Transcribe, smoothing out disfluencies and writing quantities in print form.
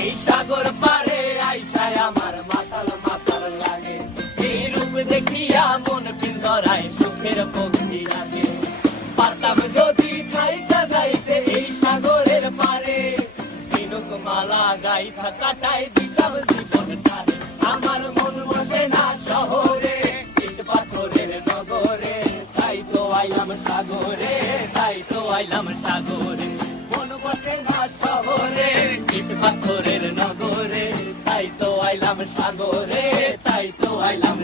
এই সাগর পারে আইসায় আমার মাতাল মাতাল লাগে, এই রূপ দেখিয়া মন পিঞ্জরায় সুখের পক্ষী লাগে। পারতাম যদি থাইকা যাইতে এই সাগরের পারে, ঝিনুক মালা গাইথা কাটাই দিতাম জীবন ধারে। আমার মন বসে না শহরে, ইট পাথরের নগরে, তাই তো আইলাম সাগরে, তাই তো আইলাম সাগরে। মন বসে না শহরে, ইট পাথরের নগরে, তাই তো আইলাম সাগরে, তাই তো আইলাম